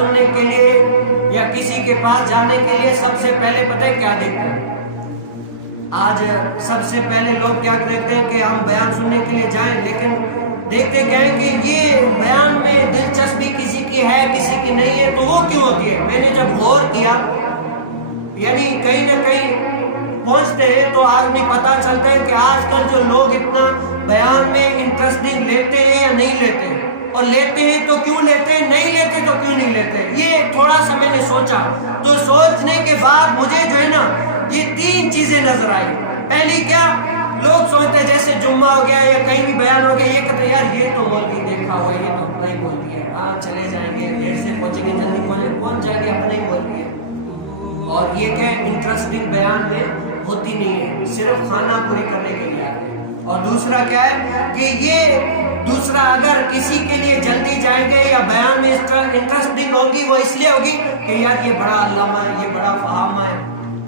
سننے کے لیے یا کسی کے پاس جانے کے لیے سب سے پہلے پتہ ہے کیا دیکھتے ہیں؟ آج سب سے پہلے لوگ کیا کرتے ہیں کہ ہم بیان سننے کے لیے جائیں، لیکن دیکھتے کیا ہے کہ یہ بیان میں دلچسپی کسی کی ہے کسی کی نہیں ہے، تو وہ کیوں ہوتی ہے؟ میں نے جب غور کیا، یعنی کہیں نہ کہیں پہنچتے ہیں تو آدمی پتہ چلتا ہے کہ آج کل جو لوگ اتنا بیان میں انٹرسٹنگ لیتے ہیں یا نہیں لیتے ہیں، اور لیتے ہیں تو کیوں لیتے ہیں، نہیں لیتے تو کیوں نہیں لیتے۔ یہ تھوڑا سا میں نے سوچا، تو سوچنے کے بعد مجھے جو ہے نا یہ 3 چیزیں نظر آئی۔ پہلی کیا، لوگ سوچتے ہیں جیسے جمعہ ہو گیا یا کہیں بھی بیان ہو گیا، یہ کہتے ہیں یار یہ تو مولوی دیکھا ہوا ہے، یہ تو اپنا ہی مولوی ہے، ہاں چلے جائیں گے، دیر سے پہنچیں گے جلدی پہنچ جائیں گے، اپنا ہی مولوی ہے۔ اور یہ کہ انٹرسٹنگ بیان میں ہوتی نہیں ہے، صرف کھانا پوری کرنے کے لیے آتے ہیں۔ اور دوسرا کیا ہے کہ یہ دوسرا اگر کسی کے لیے جلدی جائیں گے یا بیان میں انٹرسٹنگ ہوگی، وہ اس لیے ہوگی کہ یار یہ بڑا علامہ ہے، یہ بڑا فہامہ ہے،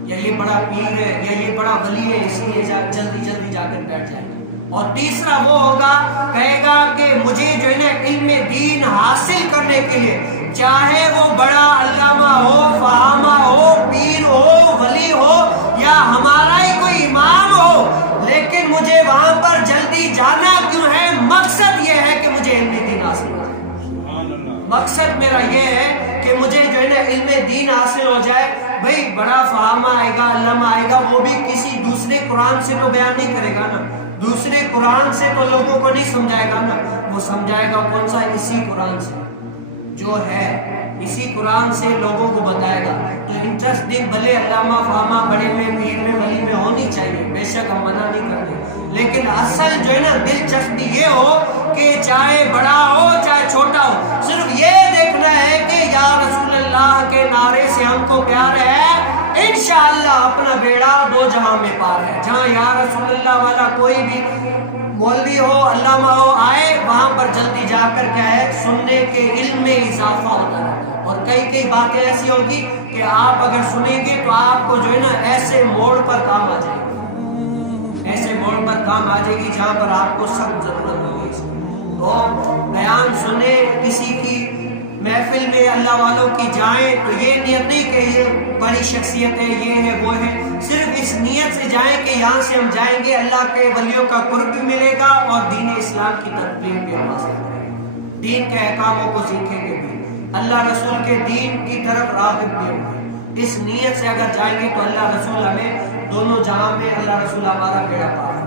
یا یہ بڑا پیر ہے، یا یہ بڑا ولی ہے، اس لیے جلدی جا کر بیٹھ جائیں گے۔ اور تیسرا وہ ہوگا، کہے گا کہ مجھے جو ہے نا علم دین حاصل کرنے کے لیے، چاہے وہ بڑا علامہ ہو، فہامہ ہو، پیر ہو، ولی ہو، یا ہمارا ہی کوئی امام ہو، لیکن مجھے وہاں پر جلدی جانا کیوں ہے؟ مقصد یہ ہے کہ مجھے علم دین حاصل ہو جائے۔ مقصد میرا یہ ہے کہ مجھے جو ہے نا علم دین حاصل ہو جائے۔ بھئی بڑا فہامہ آئے گا، علامہ آئے گا، وہ بھی کسی دوسرے قرآن سے تو بیان نہیں کرے گا نا، دوسرے قرآن سے تو لوگوں کو نہیں سمجھائے گا نا، وہ سمجھائے گا کون سا؟ اسی قرآن سے جو ہے، اسی قرآن سے لوگوں کو بتائے گا۔ تو انٹرسٹنگ بھلے علامہ فہامہ بڑے میں، پیر میں، ولی میں ہونی چاہیے، بے شک ہم منع نہیں کرتے، لیکن اصل جو ہے نا دلچسپی یہ ہو کہ چاہے بڑا ہو چاہے چھوٹا ہو، صرف یہ دیکھنا ہے کہ یا رسول اللہ کے نعرے سے ہم کو پیار ہے، انشاءاللہ اپنا بیڑا 2 جہاں میں پار ہے۔ جہاں یا رسول اللہ والا کوئی بھی مولوی ہو، علامہ ہو آئے، وہاں پر جلدی جا کر کیا ہے، سننے کے علم میں اضافہ ہوتا رہتا ہے۔ اور کئی باتیں ایسی ہوگی کہ آپ اگر سنیں گے تو آپ کو جو ہے نا ایسے موڑ پر کام آ جائے گی، ایسے موڑ پر کام آ جائے گی جہاں پر آپ کو سخت ضرورت ہوگی۔ تو بیان سنے، کسی کی محفل میں اللہ والوں کی جائیں تو یہ نیت نہیں کہ یہ بڑی شخصیت ہے، یہ ہے وہ ہے، صرف اس نیت سے جائیں کہ یہاں سے ہم جائیں گے اللہ کے ولیوں کا قرب بھی ملے گا اور دین اسلام کی تطبیق بھی ہم حاصل کریں گے، دین کے احکاموں کو سیکھیں گے بھی، اللہ رسول کے دین کی طرف راغب بھی ہوں گے۔ اس نیت سے اگر جائیں گے تو اللہ رسول ہمیں دونوں جہاں میں اللہ رسول ہمارا بیڑا پار